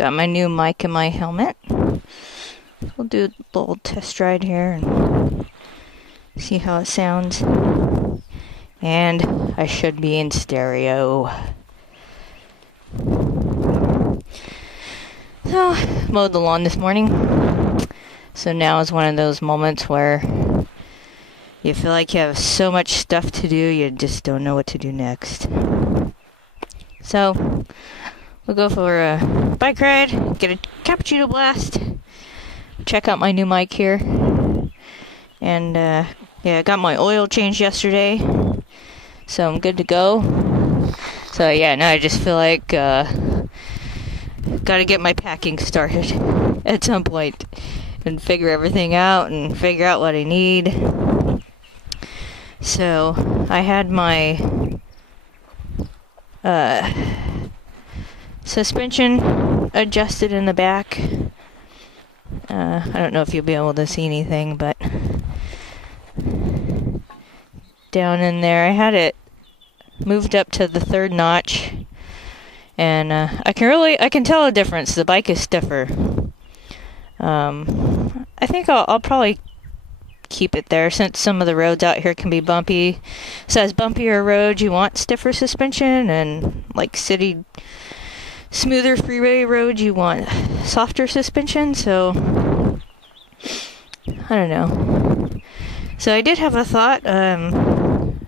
Got my new mic in my helmet. We'll do a little test ride here and see how it sounds. And I should be in stereo. So, mowed the lawn this morning. So now is one of those moments where you feel like you have so much stuff to do, you just don't know what to do next. So, we'll go for a bike ride, get a cappuccino blast, check out my new mic here. And, yeah, I got my oil changed yesterday, so I'm good to go. So, yeah, now I just feel like, gotta get my packing started at some point and figure everything out and figure out what I need. So, I had my suspension adjusted in the back. I don't know if you'll be able to see anything, but down in there, I had it moved up to the third notch, and I can tell a difference. The bike is stiffer. I think I'll probably keep it there since some of the roads out here can be bumpy. So as bumpier roads, you want stiffer suspension, and like city smoother freeway roads, you want softer suspension. So I don't know. So I did have a thought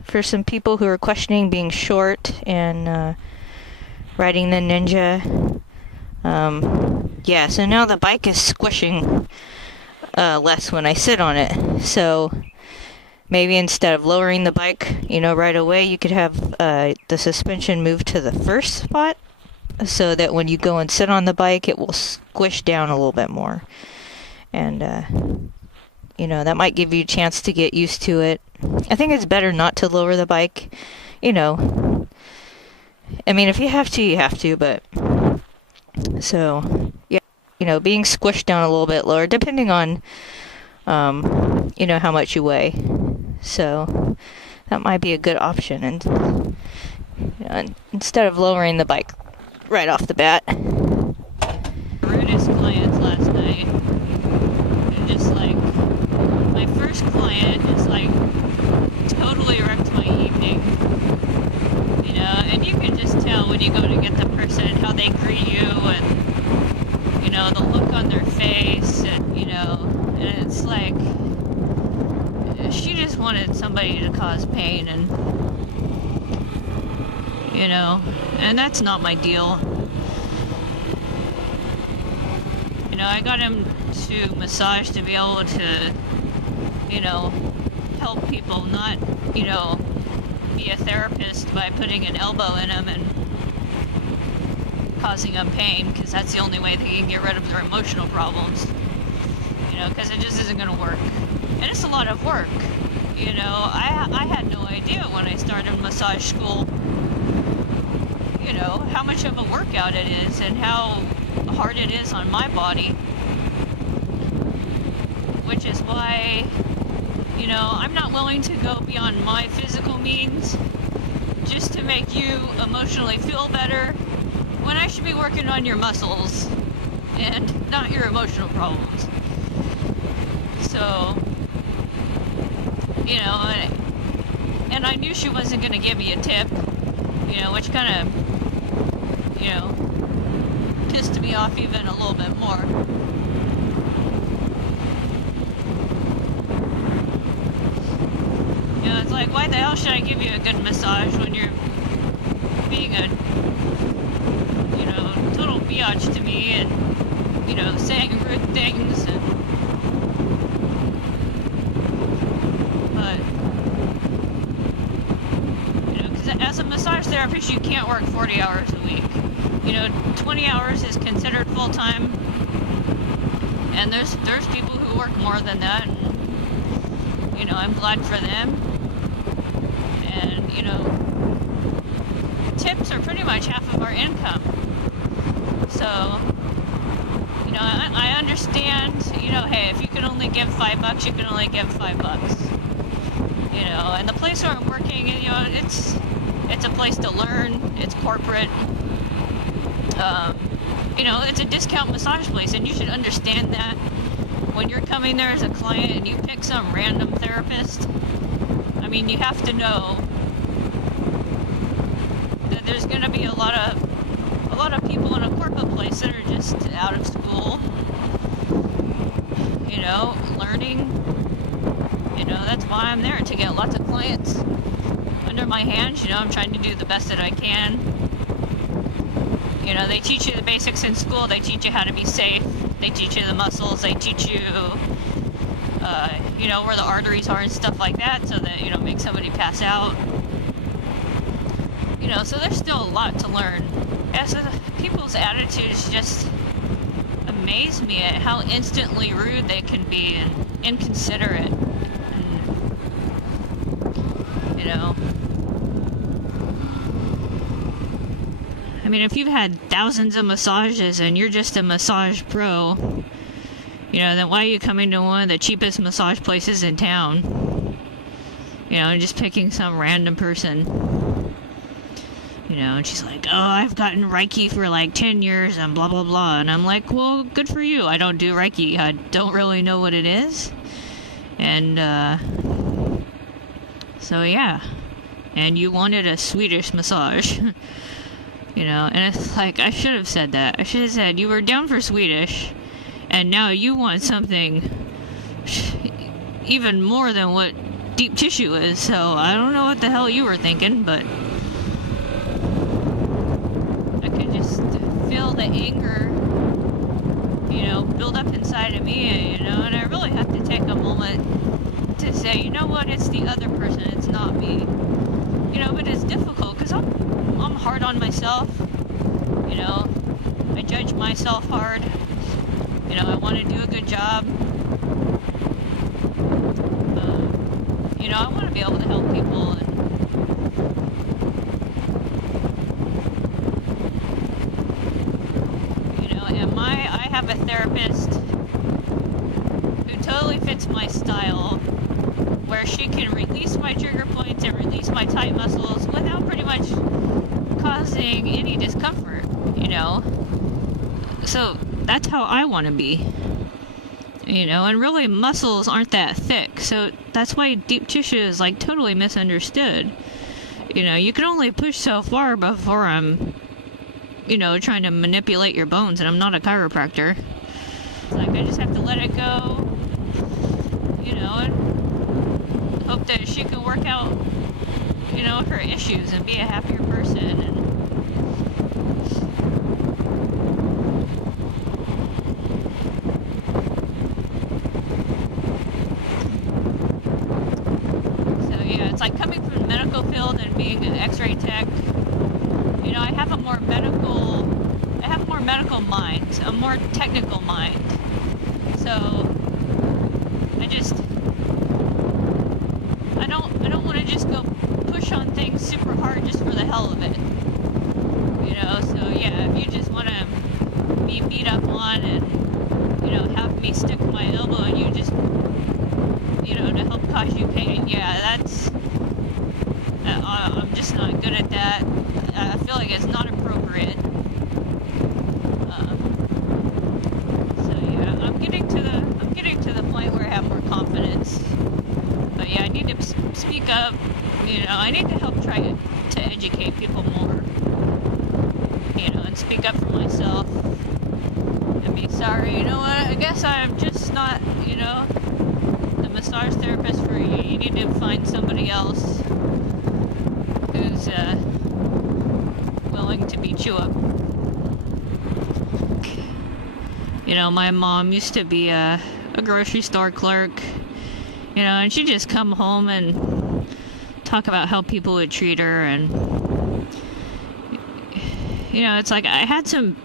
for some people who are questioning being short and riding the Ninja. Yeah, so now the bike is squishing less when I sit on it. So maybe instead of lowering the bike, right away, you could have the suspension move to the first spot so that when you go and sit on the bike, it will squish down a little bit more. And, that might give you a chance to get used to it. I think it's better not to lower the bike. I mean, if you have to, you have to, but so, yeah. Being squished down a little bit lower, depending on, how much you weigh. So, that might be a good option. And, instead of lowering the bike right off the bat. Rudest clients last night. And just my first client is totally wrecked my evening. And you can just tell when you go to get the person how they greet you and the look on their face, and it's she just wanted somebody to cause pain, and and that's not my deal. I got him to massage to be able to help people, not be a therapist by putting an elbow in them and causing them pain, because that's the only way they can get rid of their emotional problems, because it just isn't going to work. And it's a lot of work. I had no idea when I started massage school, how much of a workout it is and how hard it is on my body, which is why, I'm not willing to go beyond my physical means just to make you emotionally feel better, when I should be working on your muscles and not your emotional problems. So, and I knew she wasn't going to give me a tip, which kind of, pissed me off even a little bit more. It's why the hell should I give you a good massage when you're being a total biatch to me and, saying rude things, but, because as a massage therapist, you can't work 40 hours a week. 20 hours is considered full-time, and there's people who work more than that, and, I'm glad for them, and, tips are pretty much half of our income. So, I understand, hey, if you can only give $5, you can only give $5. And the place where I'm working, it's a place to learn. It's corporate. you know, it's a discount massage place, and you should understand that when you're coming there as a client and you pick some random therapist. I mean, you have to know that there's going to be a lot of people in a corporate place that are just out of school, you know, learning. You know, that's why I'm there, to get lots of clients under my hands. You know, I'm trying to do the best that I can. You know, they teach you the basics in school. They teach you how to be safe. They teach you the muscles. They teach you, you know, where the arteries are and stuff like that, so that you don't make somebody pass out. You know, so there's still a lot to learn. As people's attitudes just amaze me at how instantly rude they can be and inconsiderate. And, you know, I mean, if you've had thousands of massages and you're just a massage pro, you know, then why are you coming to one of the cheapest massage places in town? You know, and just picking some random person. You know, and she's like, oh, I've gotten Reiki for like 10 years and blah, blah, blah. And I'm like, well, good for you. I don't do Reiki. I don't really know what it is. And, so yeah. And you wanted a Swedish massage. You know, and it's like, I should have said that. I should have said you were down for Swedish, and now you want something even more than what deep tissue is. So I don't know what the hell you were thinking, but I could just feel the anger, you know, build up inside of me, you know, and I really have to take a moment to say, you know what, it's the other person, it's not me. You know, but it's difficult because I'm hard on myself. You know, I judge myself hard. You know, I want to do a good job. You know, I want to be able to help people. And, you know, and I have a therapist who totally fits my style, where she can release my trigger points and release my tight muscles without pretty much causing any discomfort, you know. So that's how I want to be, you know. And really, muscles aren't that thick, so that's why deep tissue is like totally misunderstood. You know, you can only push so far before I'm, you know, trying to manipulate your bones, and I'm not a chiropractor. It's like I just have to let it go, you know, and hope that she can work out, you know, her issues and be a happier person. And so yeah, it's like coming from the medical field and being an X-ray tech. You know, I have a more medical mind, a more technical mind. So I don't want to just go push on things super hard just for the hell of it. You know, so yeah, if you just want to be beat up on and, you know, have me stick my elbow and you just, you know, to help cause you pain, yeah, that's, I'm just not good at that. I feel like it's not appropriate. So yeah, I'm getting to the point where I have more confidence. But yeah, I need to speak up. You know, I need to help try to educate people more. You know, and speak up for myself. And be sorry. You know what? I guess I'm just not, you know, the massage therapist for you. You need to find somebody else who's willing to beat you up. You know, my mom used to be a grocery store clerk. You know, and she'd just come home and talk about how people would treat her. And, you know, it's like I had some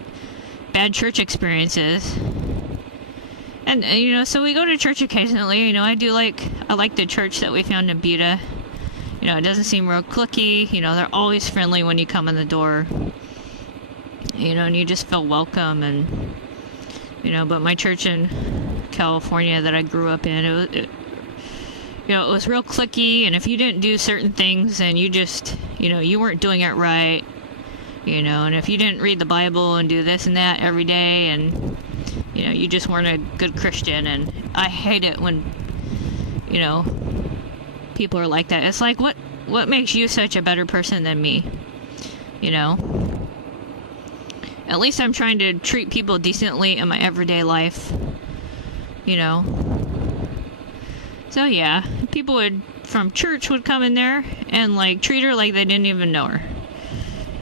bad church experiences. And, you know, so we go to church occasionally. You know, I like the church that we found in Buda. You know, it doesn't seem real cliquey. You know, they're always friendly when you come in the door. You know, and you just feel welcome. And, you know, but my church in California that I grew up in, it you know, it was real cliquey, and if you didn't do certain things and you just, you know, you weren't doing it right, You know, and if you didn't read the Bible and do this and that every day, and, you know, you just weren't a good Christian, and I hate it when, you know, people are like that. It's like, what makes you such a better person than me? You know? At least I'm trying to treat people decently in my everyday life. You know? So yeah, people from church would come in there and, like, treat her like they didn't even know her.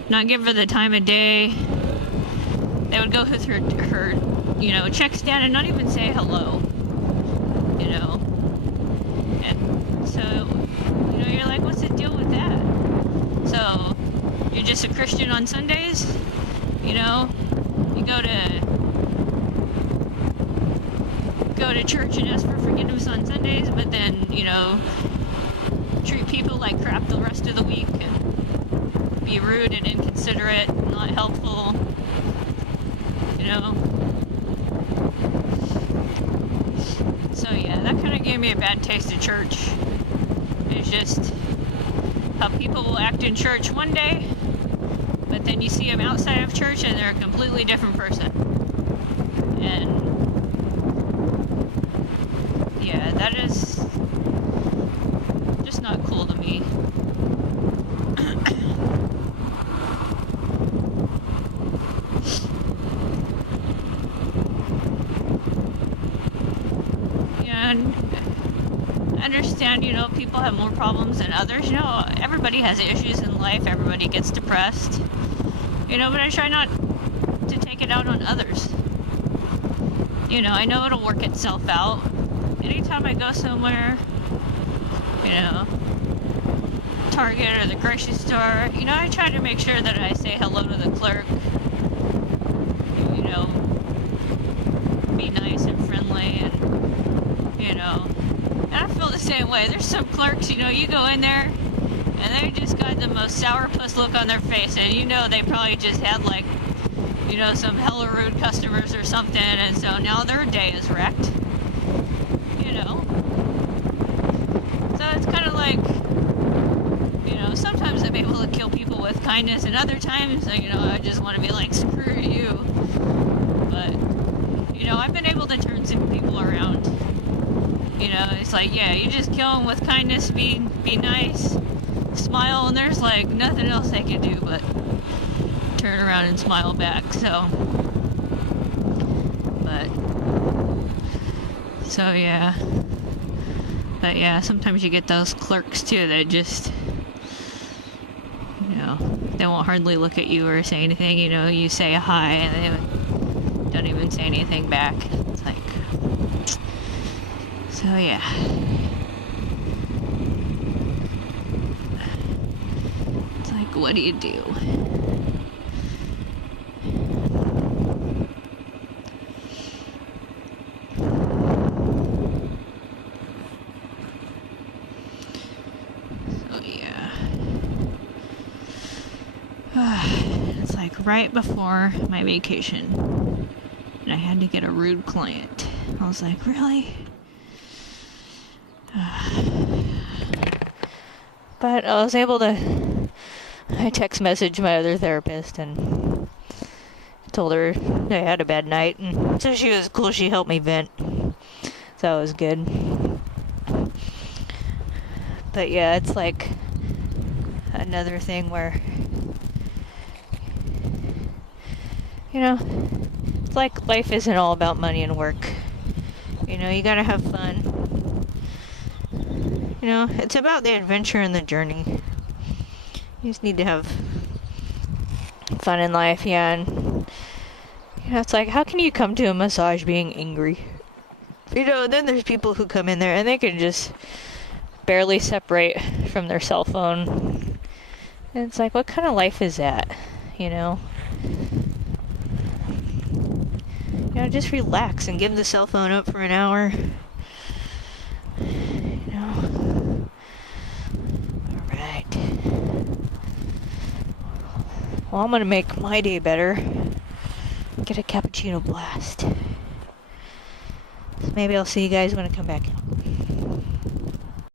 Not give her the time of day. They would go with her, you know, check stand and not even say hello. You know? And so, you know, you're like, what's the deal with that? So, you're just a Christian on Sundays? You know? You go to church and ask for forgiveness on Sundays, but then, you know, treat people like crap the rest of the week and be rude and inconsiderate, not helpful, you know. So yeah, that kind of gave me a bad taste of church. It's just how people will act in church one day, but then you see them outside of church and they're a completely different person. And yeah, that is just not cool to me. And I understand, you know, people have more problems than others. You know, everybody has issues in life. Everybody gets depressed. You know, but I try not to take it out on others. You know, I know it'll work itself out. Anytime I go somewhere, you know, Target or the grocery store, you know, I try to make sure that I say hello to the clerk. You know, be nice and friendly, and, you know, and I feel the same way. There's some clerks, you know, you go in there and they just got the most sourpuss look on their face, and you know they probably just had, like, you know, some hella rude customers or something, and so now their day is wrecked. You know? So it's kind of like, you know, sometimes I'm able to kill people with kindness, and other times, you know, I just want to be like, screw you. But, you know, I've been able to turn some people around. You know, it's like, yeah, you just kill them with kindness, be nice, smile, and there's like nothing else they can do but turn around and smile back. So, yeah. But yeah, sometimes you get those clerks too that just, you know, they won't hardly look at you or say anything. You know, you say hi and they don't even say anything back. It's like, so yeah. It's like, what do you do? It's like right before my vacation, and I had to get a rude client. I was like, really? But I was able to, I text messaged my other therapist and told her I had a bad night, and so she was cool. She helped me vent, so it was good. But yeah, it's like another thing where, you know, it's like life isn't all about money and work. You know, you gotta have fun. You know, it's about the adventure and the journey. You just need to have fun in life, yeah. And, you know, it's like, how can you come to a massage being angry? You know, then there's people who come in there and they can just barely separate from their cell phone. And it's like, what kind of life is that? You know? You know, just relax and give the cell phone up for an hour. You know? Alright. Well, I'm gonna make my day better. Get a cappuccino blast. Maybe I'll see you guys when I come back.